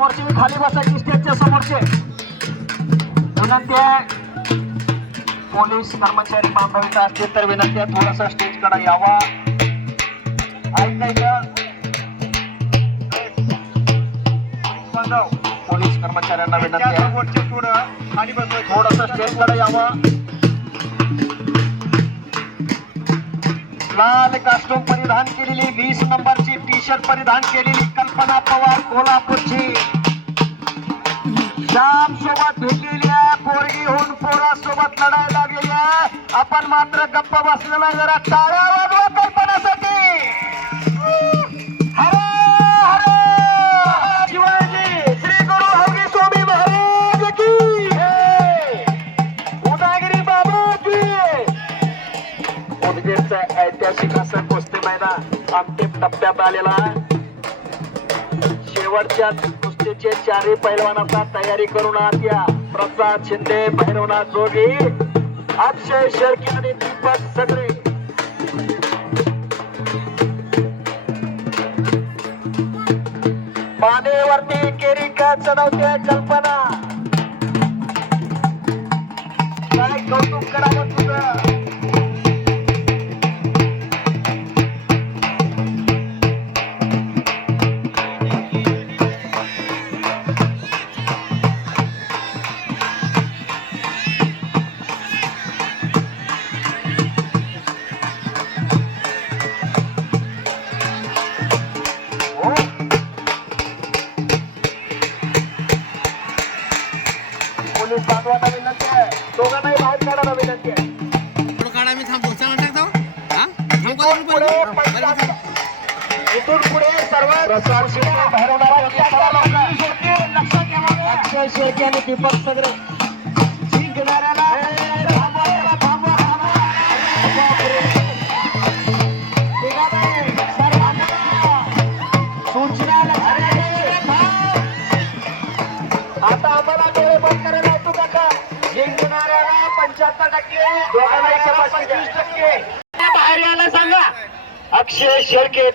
समोरची खाली बसायची स्टेजच्या समोरचे विनंती आहे. पोलीस कर्मचारी बांधवित असतील तर विनंती आहे थोडासा स्टेज कडे यावा. ऐकायचं पोलीस कर्मचाऱ्यांना विनंती आहे थोडस स्टेज कडे यावं. लाल कास्टूम परिधान केलेली 20 नंबरची टी शर्ट परिधान केलेली कल्पना पवार कोल्हापूरची श्याम सोबत भेटलेली आहे. पोरगी होऊन पोरा सोबत लढाई लागलेली आहे. आपण मात्र गप्प बसलेला जरा टाळ्या वाजवा कल्पनासाठी. हरे हरे शिवाजी श्री गुरु हरी स्वामी महाराज की उदयगिरी बाबा की. उदगीरचं ऐतिहासिक असं कुस्ती मैदान अंतिम टप्प्यात आलेला. शेवटच्या कुस्तीचे चारही पैलवानांचा तयारी करून आत या. प्रसाद शिंदे, भैरवनाथ जोगी, अक्षय शेळके आणि दीपक सगळे. मानेवरती केरी का चढवते कल्पना. काय कौतुक करावं तुझं. पोलीस बांधवांना विनंती आहे दोघांनाही बाहेर काढायला विनंती आहे. इथून पुढे सर्व प्रसाद शिंदे, भैरवनाथ अक्षय शेळके आणि दीपक सगळे जिंकणाऱ्याला सूचना आता आम्हाला डोळे बंद करायला होतो काका. जिंकणाऱ्याला 75%, दोघांना 25% बाहेर यायला सांगा. अक्षय शेळके